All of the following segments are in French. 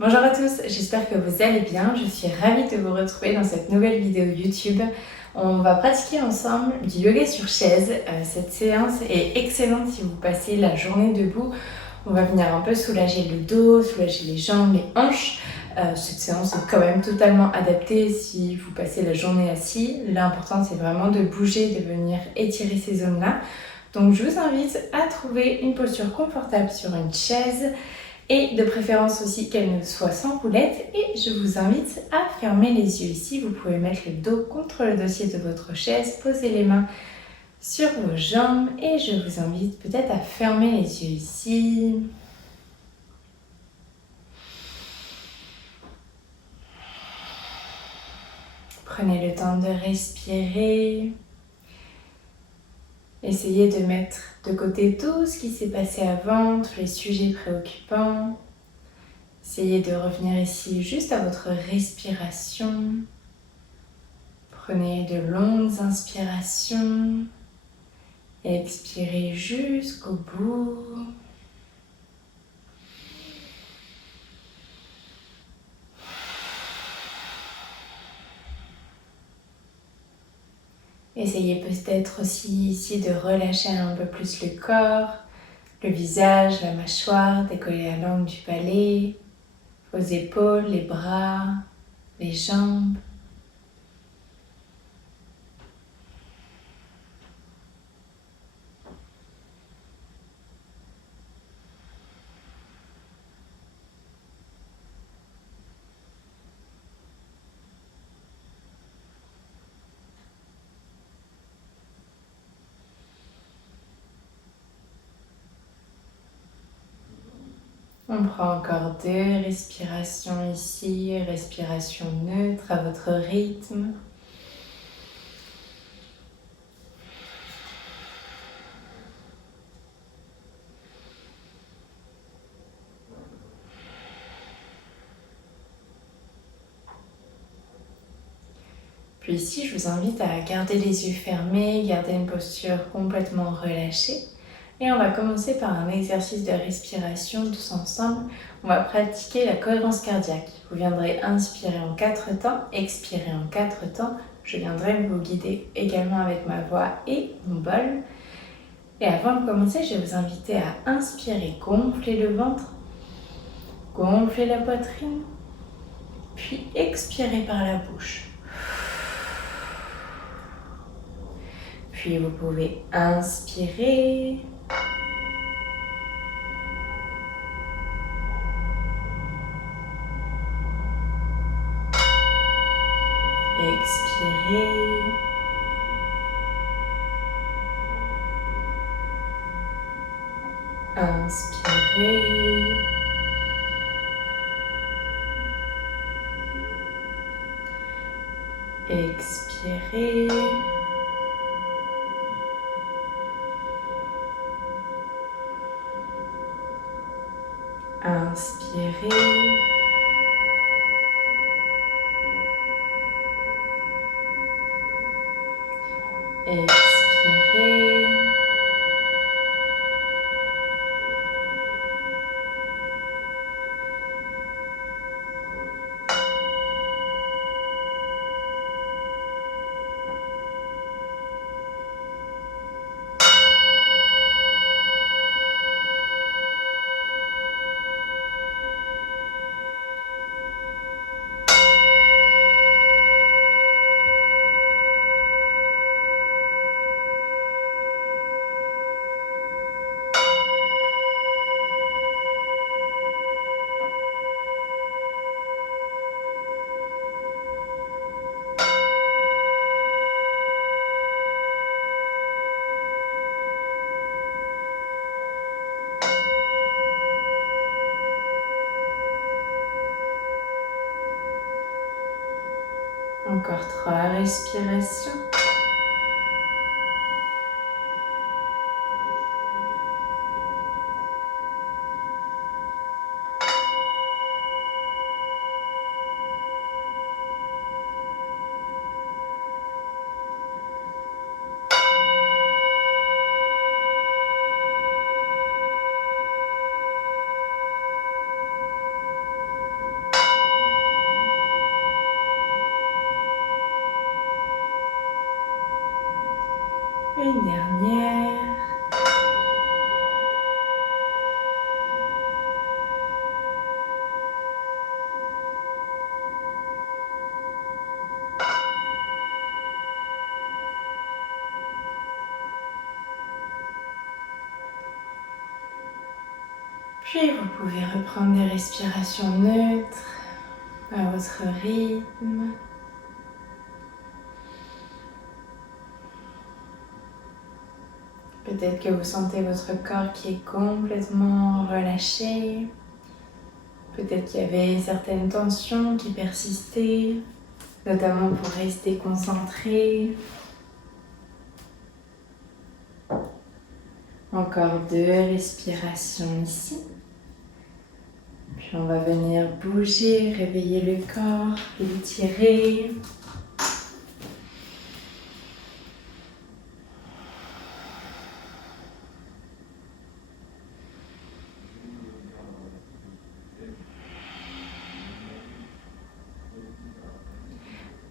Bonjour à tous, j'espère que vous allez bien. Je suis ravie de vous retrouver dans cette nouvelle vidéo YouTube. On va pratiquer ensemble du yoga sur chaise. Cette séance est excellente si vous passez la journée debout. On va venir un peu soulager le dos, soulager les jambes, les hanches. Cette séance est quand même totalement adaptée si vous passez la journée assis. L'important c'est vraiment de bouger, de venir étirer ces zones-là. Donc je vous invite à trouver une posture confortable sur une chaise. Et de préférence aussi qu'elle ne soit sans coulette. Et je vous invite à fermer les yeux ici. Vous pouvez mettre le dos contre le dossier de votre chaise, poser les mains sur vos jambes et je vous invite peut-être à fermer les yeux ici. Prenez le temps de respirer. Essayez de mettre de côté tout ce qui s'est passé avant, tous les sujets préoccupants. Essayez de revenir ici juste à votre respiration. Prenez de longues inspirations et expirez jusqu'au bout. Essayez peut-être aussi ici de relâcher un peu plus le corps, le visage, la mâchoire, décoller la langue du palais, vos épaules, les bras, les jambes. On prend encore 2 respirations ici, respiration neutre à votre rythme. Puis ici, je vous invite à garder les yeux fermés, garder une posture complètement relâchée. Et on va commencer par un exercice de respiration tous ensemble. On va pratiquer la cohérence cardiaque. Vous viendrez inspirer en 4 temps, expirer en 4 temps. Je viendrai vous guider également avec ma voix et mon bol. Et avant de commencer, je vais vous inviter à inspirer, gonfler le ventre, gonfler la poitrine, puis expirer par la bouche. Puis vous pouvez inspirer. Expirez. Inspirez. Expirez. Inspirez. Expirez. Encore 3 respirations. Une dernière. Puis vous pouvez reprendre des respirations neutres à votre rythme. Peut-être que vous sentez votre corps qui est complètement relâché. Peut-être qu'il y avait certaines tensions qui persistaient, notamment pour rester concentré. Encore 2 respirations ici. Puis on va venir bouger, réveiller le corps, l'étirer.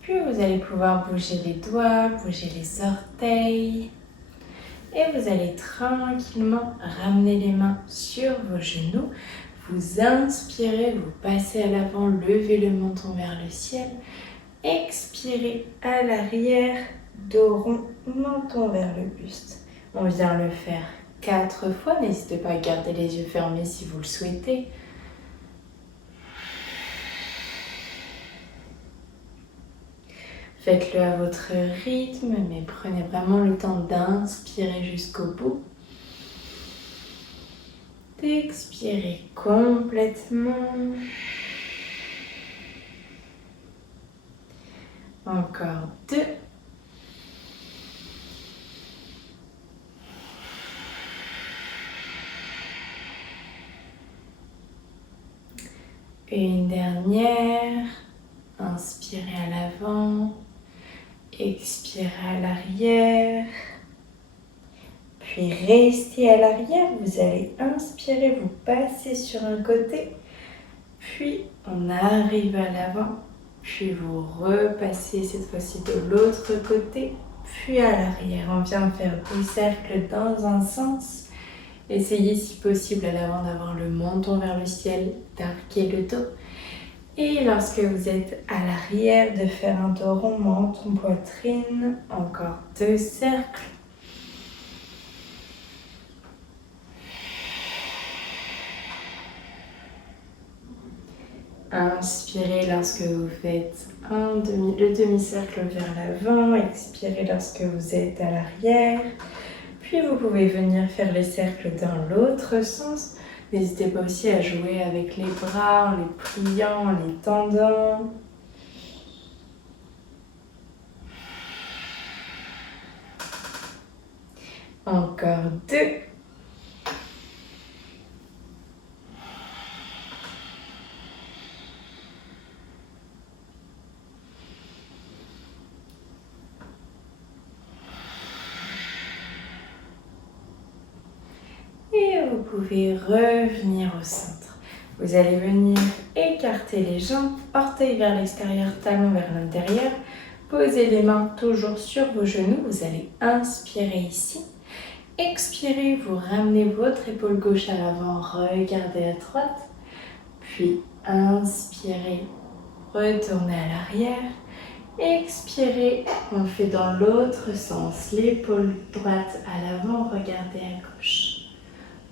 Puis vous allez pouvoir bouger les doigts, bouger les orteils. Et vous allez tranquillement ramener les mains sur vos genoux. Vous inspirez, vous passez à l'avant, levez le menton vers le ciel. Expirez à l'arrière, dos rond, menton vers le buste. On vient le faire 4 fois. N'hésitez pas à garder les yeux fermés si vous le souhaitez. Faites-le à votre rythme, mais prenez vraiment le temps d'inspirer jusqu'au bout. D'expirer complètement. Encore 2. Et une dernière. Inspirez à l'avant. Expirez à l'arrière. Puis restez à l'arrière. Vous allez inspirer, vous passez sur un côté. Puis on arrive à l'avant. Puis vous repassez cette fois-ci de l'autre côté. Puis à l'arrière. On vient faire 2 cercles dans un sens. Essayez si possible à l'avant d'avoir le menton vers le ciel, d'arquer le dos. Et lorsque vous êtes à l'arrière, de faire un dos rond, menton, poitrine. Encore 2 cercles. Inspirez lorsque vous faites le demi-cercle vers l'avant. Expirez lorsque vous êtes à l'arrière. Puis vous pouvez venir faire les cercles dans l'autre sens. N'hésitez pas aussi à jouer avec les bras, en les pliant, en les tendant. Encore 2. Et vous pouvez revenir au centre. Vous allez venir écarter les jambes, orteils vers l'extérieur, talons vers l'intérieur. Posez les mains toujours sur vos genoux. Vous allez inspirer ici. Expirez, vous ramenez votre épaule gauche à l'avant, regardez à droite. Puis inspirez, retournez à l'arrière. Expirez, on le fait dans l'autre sens. L'épaule droite à l'avant, regardez à gauche.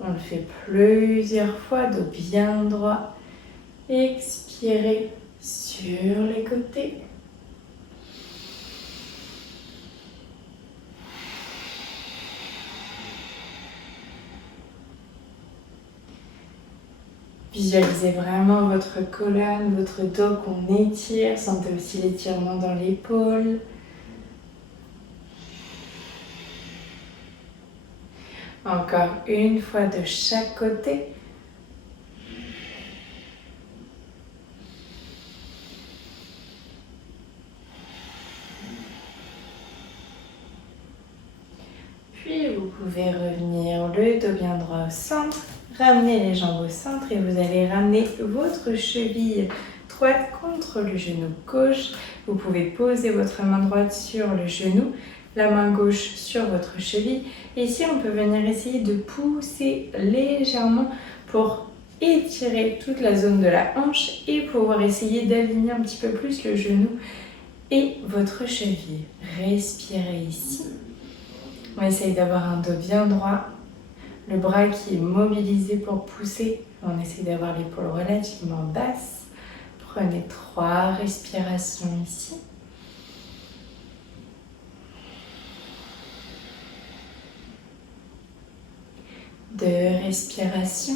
On le fait plusieurs fois, dos bien droit. Expirez sur les côtés. Visualisez vraiment votre colonne, votre dos qu'on étire. Sentez aussi l'étirement dans l'épaule. Encore une fois de chaque côté. Puis vous pouvez revenir le dos bien droit au centre. Ramenez les jambes au centre et vous allez ramener votre cheville droite contre le genou gauche. Vous pouvez poser votre main droite sur le genou. la main gauche sur votre cheville. Et ici, on peut venir essayer de pousser légèrement pour étirer toute la zone de la hanche et pouvoir essayer d'aligner un petit peu plus le genou et votre cheville. Respirez ici. On essaye d'avoir un dos bien droit, le bras qui est mobilisé pour pousser. On essaye d'avoir l'épaule relativement basse. Prenez 3 respirations ici. 2 respirations.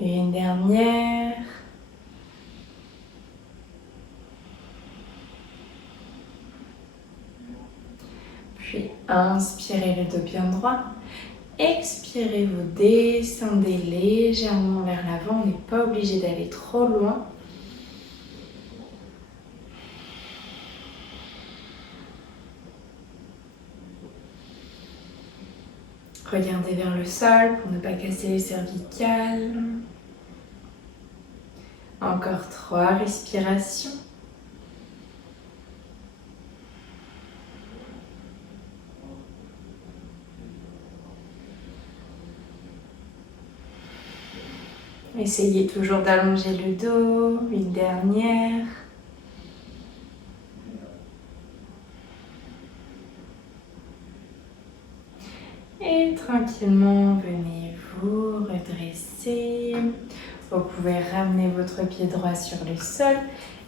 Et une dernière. Puis inspirez le dos bien droit. Expirez, vous descendez légèrement vers l'avant. On n'est pas obligé d'aller trop loin. Regardez vers le sol pour ne pas casser les cervicales. Encore 3 respirations. Essayez toujours d'allonger le dos. Une dernière. Et tranquillement, venez vous redresser. Vous pouvez ramener votre pied droit sur le sol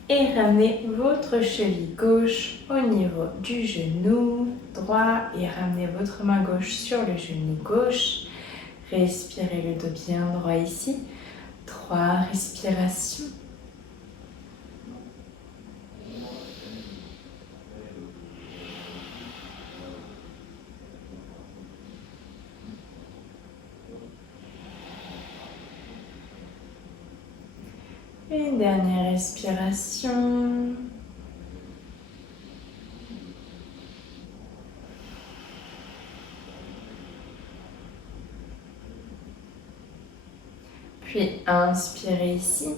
et ramener votre cheville gauche au niveau du genou droit et ramener votre main gauche sur le genou gauche. Respirez le dos bien droit ici. 3 respirations. Une dernière respiration. Puis inspirez ici.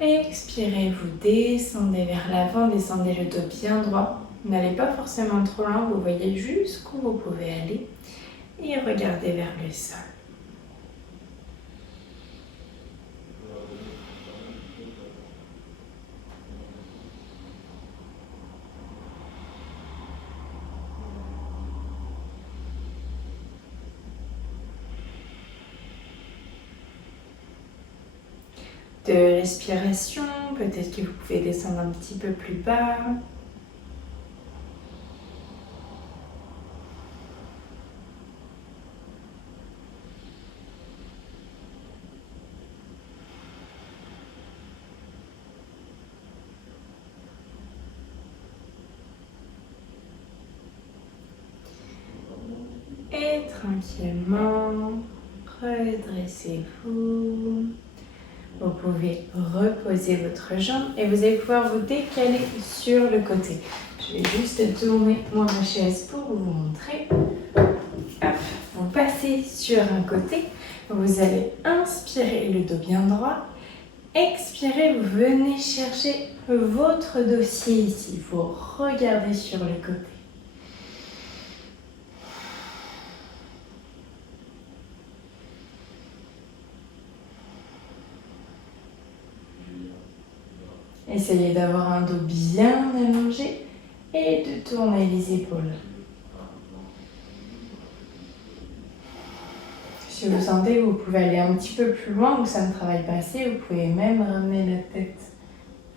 Expirez, vous descendez vers l'avant, descendez le dos bien droit. N'allez pas forcément trop loin, vous voyez jusqu'où vous pouvez aller. Et regardez vers le sol. De respiration, peut-être que vous pouvez descendre un petit peu plus bas. Et tranquillement, redressez-vous. Vous pouvez reposer votre jambe et vous allez pouvoir vous décaler sur le côté. Je vais juste tourner moi ma chaise pour vous montrer. Hop, vous passez sur un côté. Vous allez inspirer le dos bien droit. Expirez, vous venez chercher votre dossier ici. Vous regardez sur le côté. Essayez d'avoir un dos bien allongé et de tourner les épaules. Si vous sentez, vous pouvez aller un petit peu plus loin ou ça ne travaille pas assez. Vous pouvez même ramener la tête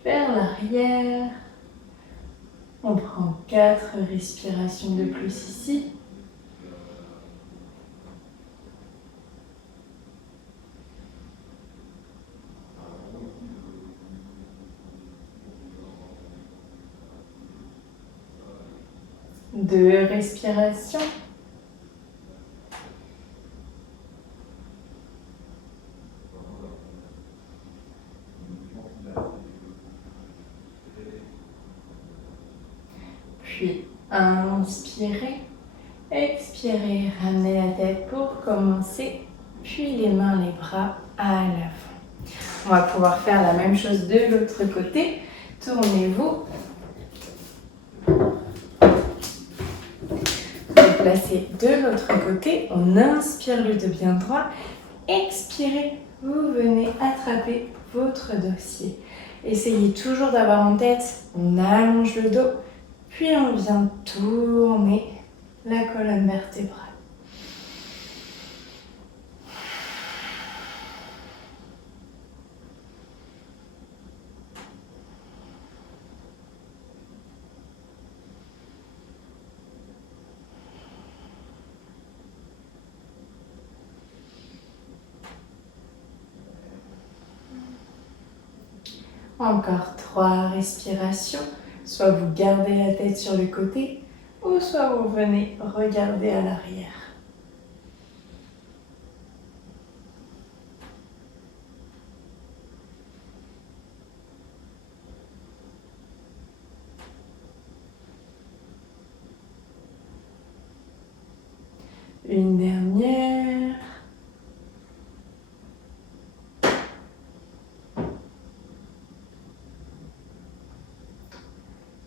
vers l'arrière. On prend 4 respirations de plus ici. Deux respirations. Puis inspirez, expirez, ramenez la tête pour commencer, puis les mains, les bras à l'avant. On va pouvoir faire la même chose de l'autre côté. Tournez-vous. Vous placez de l'autre côté. On inspire le dos bien droit. Expirez. Vous venez attraper votre dossier. Essayez toujours d'avoir en tête, on allonge le dos, puis on vient tourner la colonne vertébrale. Encore 3 respirations. Soit vous gardez la tête sur le côté, ou soit vous venez regarder à l'arrière. Une dernière.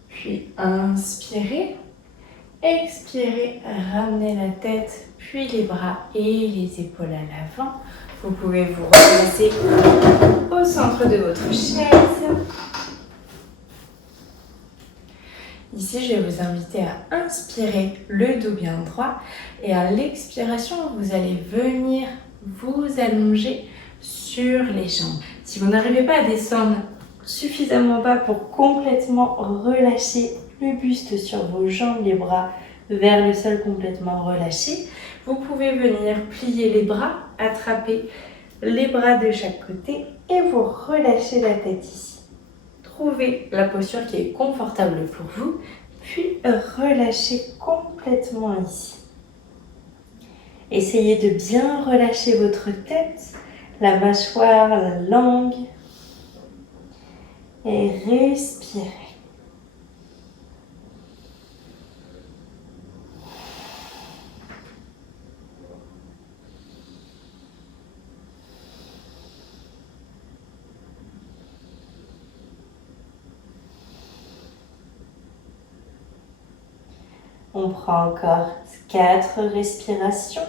Puis inspirez, expirez, ramenez la tête, puis les bras et les épaules à l'avant. Vous pouvez vous replacer au centre de votre chaise. Ici, je vais vous inviter à inspirer le dos bien droit et à l'expiration, vous allez venir vous allonger sur les jambes. Si vous n'arrivez pas à descendre suffisamment bas pour complètement relâcher le buste sur vos jambes, les bras vers le sol complètement relâchés, vous pouvez venir plier les bras, attraper les bras de chaque côté et vous relâchez la tête ici. Trouvez la posture qui est confortable pour vous, puis relâchez complètement ici. Essayez de bien relâcher votre tête, la mâchoire, la langue. Et respirez. On prend encore 4 respirations.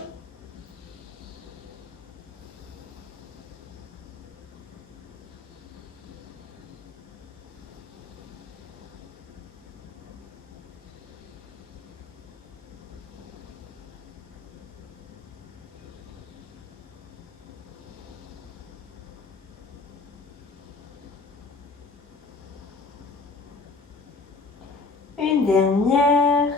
Une dernière.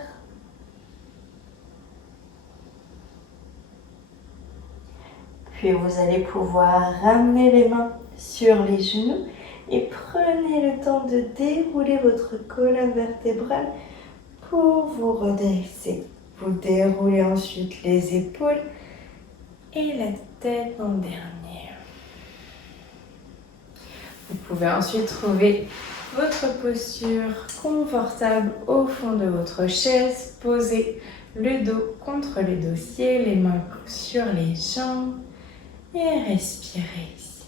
Puis vous allez pouvoir ramener les mains sur les genoux et prenez le temps de dérouler votre colonne vertébrale pour vous redresser. Vous déroulez ensuite les épaules et la tête en dernier. Vous pouvez ensuite trouver votre posture confortable au fond de votre chaise. Posez le dos contre le dossier, les mains sur les jambes et respirez ici.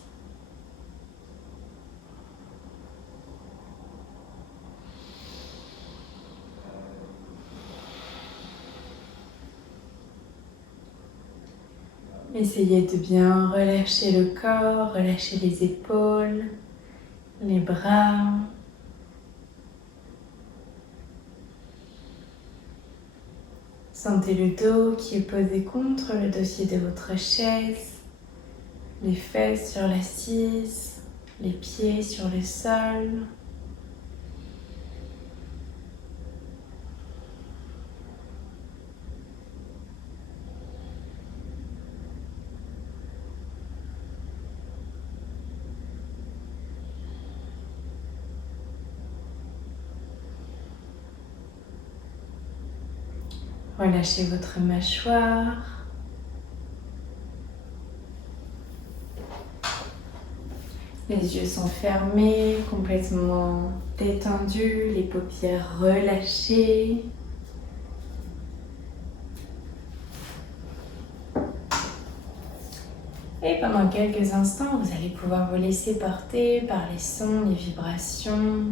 Essayez de bien relâcher le corps, relâcher les épaules, les bras. Sentez le dos qui est posé contre le dossier de votre chaise, les fesses sur l'assise, les pieds sur le sol. Relâchez votre mâchoire. Les yeux sont fermés, complètement détendus, les paupières relâchées. Et pendant quelques instants, vous allez pouvoir vous laisser porter par les sons, les vibrations.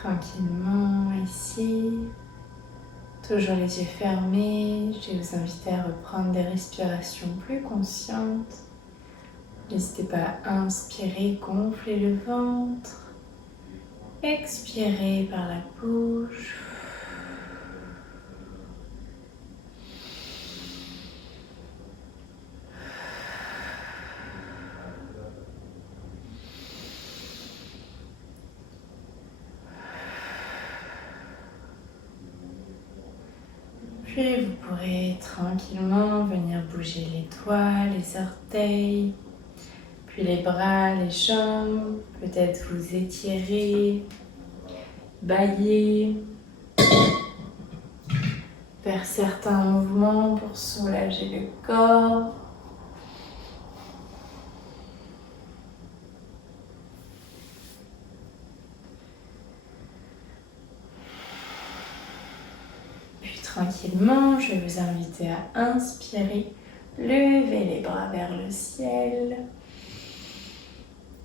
Tranquillement ici, toujours les yeux fermés, je vais vous inviter à reprendre des respirations plus conscientes. N'hésitez pas à inspirer, gonfler le ventre, expirer par la bouche. Puis vous pourrez tranquillement venir bouger les doigts, les orteils, puis les bras, les jambes, peut-être vous étirer, bâiller, faire certains mouvements pour soulager le corps. Tranquillement, je vais vous inviter à inspirer, lever les bras vers le ciel.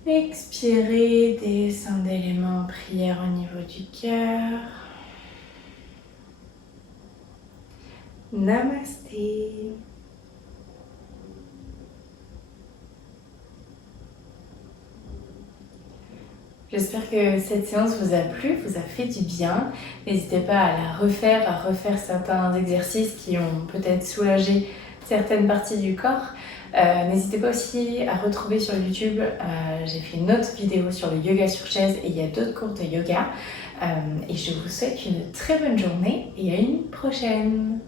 Expirez, descendez les mains en prière au niveau du cœur. Namasté. J'espère que cette séance vous a plu, vous a fait du bien. N'hésitez pas à la refaire, à refaire certains exercices qui ont peut-être soulagé certaines parties du corps. N'hésitez pas aussi à retrouver sur YouTube, j'ai fait une autre vidéo sur le yoga sur chaise et il y a d'autres cours de yoga. Et je vous souhaite une très bonne journée et à une prochaine.